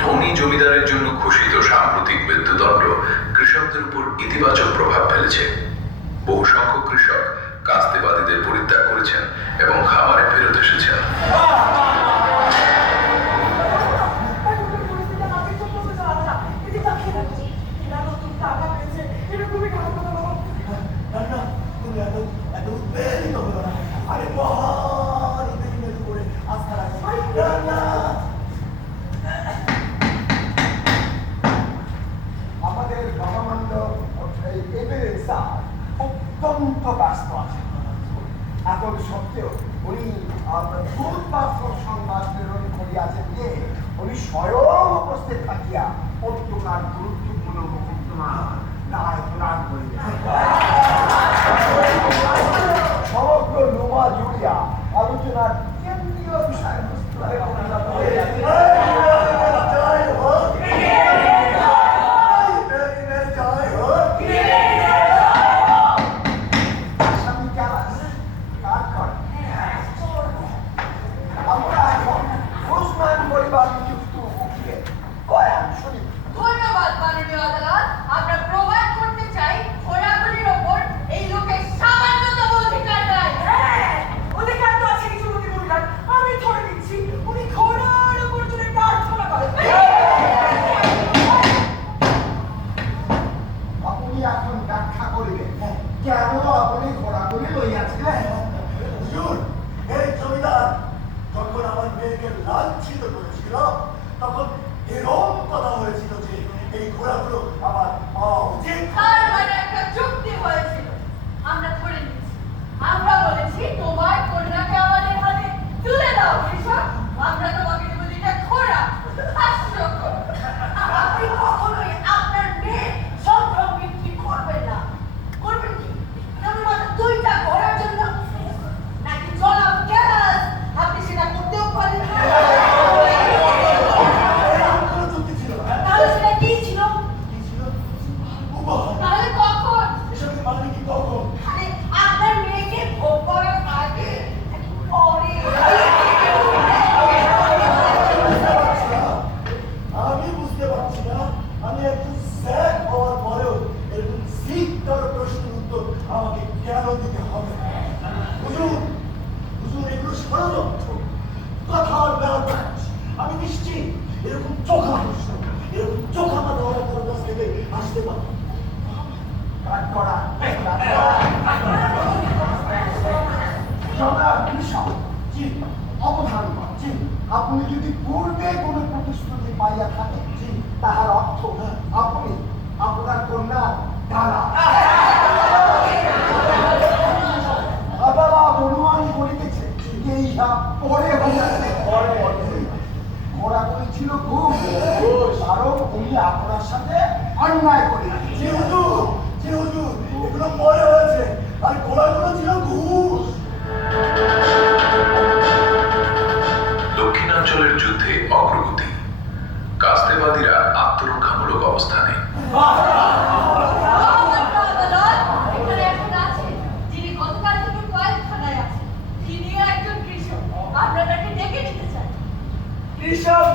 ধনী জমিদারের জন্য ঘোষিত সাম্প্রতিক মৃত্যুদণ্ড কৃষকদের উপর ইতিবাচক প্রভাব ফেলেছে। বহু সংখ্যক কৃষক কাস্তেবাদীদের পরিত্যাগ করেছেন এবং খামারে ফেরত এসেছেন। আমাদের গভর্নমেন্ট অত্যন্ত ব্যস্ত আছে। এখন সত্ত্বেও উনি দুর্বাস্ত সংবাদ প্রেরণ করিয়াছেন যে উনি স্বয়ং উপস্থিত থাকিয়া পত্রিকার গুরুত্বপূর্ণ মহত্তমা রায় প্রদান করিলেন। সমগ্র নোমা জুড়িয়া আলোচনার কেন্দ্রীয় বিষয়বস্তু ধন্যবাদ মাননীয় আদালত। আমরা প্রমাণ করতে চাই ঘোড়াগুলির ওপর এই লোকের সামান্যতম অধিকার নাই। অধিকার তো আছে কিছু অধিকার। আমি ধরে নিচ্ছি উনি ঘোড়ার ওপর চড়ে প্রার্থনা করেন। আপনি এখন ব্যাখ্যা করিবেন কেন আপনি ঘোড়াগুলি লইয়াছিলেন? হুজুর, এই জমিদার যখন আমার মেয়েকে লাঞ্ছিত করেছিল তখন এরকম কথা হয়েছিল যে এই ঘোড়াগুলো আমার পাওয়া উচিত। তার মানে একটা চুক্তি হয়েছিল। আমরা ধরে নিচ্ছি, আমরা বলেছি তোমার কন্যাকে আমাদের হাতে তুলে দাও কৃষক, আমরা তোমাকে দেবো দুইটা ঘোড়া। হাস্যকর। আপনি কখনোই আপনার মেয়ের সম্ভ্রম বিক্রি করবেন না। করবেন কি? কেবলমাত্র দুইটা ঘোড়ার জন্য? নাকি জনাব গ্যালাস আপনি সেটা করতেও পারেন না? কোনো যুক্তি ছিল না। তাহলে সেটা কি ছিল? কি ছিল? উপহার। তাহলে কখন? এসবের মানে কি কখন? আরে আপনার মেয়েকে ভোগ করার আগে নাকি পরে? আমি বুঝতে পারছি না। আমি একটু স্যাক হওয়ার পরেও এরকম শিক্ষার প্রশ্নের উত্তর আমাকে কেন দিতে হবে? হুজুর, হুজুর, এগুলো ষড়যন্ত্র, কথার ব্যাপার। আমি নিশ্চিত এরকম চোখা প্রশ্ন, এরকম চোখা মাথা ওরা তোর কাছ থেকে আসতে পারে। অবধান করছি আপনি যদি পূর্বে কোনো প্রতিশ্রুতি পাইয়া থাকেন তাহার অর্থ আপনি আপনার কন্যা দ্বারা অনুমান করিতেছে যে ইহা পরে ঘোড়াগুলি ছিল খুব কারণ উনি আপনার সাথে অন্যায় করিলেন। জি হুজুর, জি হুজুর, এগুলো পরে হয়েছে আর ঘোড়াগুলো ছিল ঘুষ। দক্ষিণাঞ্চলের যুদ্ধে অগ্রগতি, কাস্তেবাদীরা আত্মরক্ষামূলক অবস্থানে। আদালত এখানে একজন আছেন যিনি গতকাল থেকে কয়েকখানায় আছেন। তিনিও একজন কৃষক। আমরা তাকে ডেকে নিতে চাই। কৃষক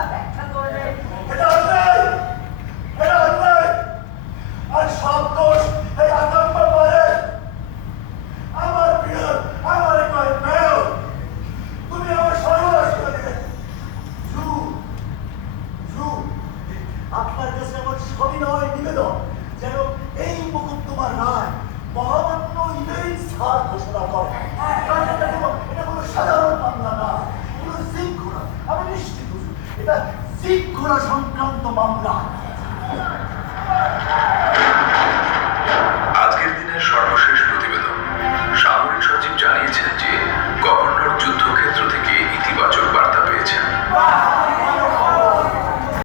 কথা ব্যাখ্যা করবেন। এটা অন্যায়, এটা অন্যায়। আর সব দোষ এই আতঙ্ক করে। আমার প্রিয়, আমার কয় মেয়, তুমি আমার সর্বনাশ করে দিলে। জু, জু, আপনার কাছে আমার সবিনয় নিবেদন যেন এই মুকুন্দমার রায় মহামান্য ইমেজ ছাড় ঘোষণা করে। কারণ এটা কোনো সাধারণ মামলা না, কোনো শৃঙ্খলা। আমি নিশ্চিত হুজুর, এটা শৃঙ্খলা সংক্রান্ত মামলা। আজকের দিনের সর্বশেষ প্রতিবেদন। সামরিক সচিব জানিয়েছেন যে গভর্নর যুদ্ধক্ষেত্র থেকে ইতিবাচক বার্তা পেয়েছেন। বাহ!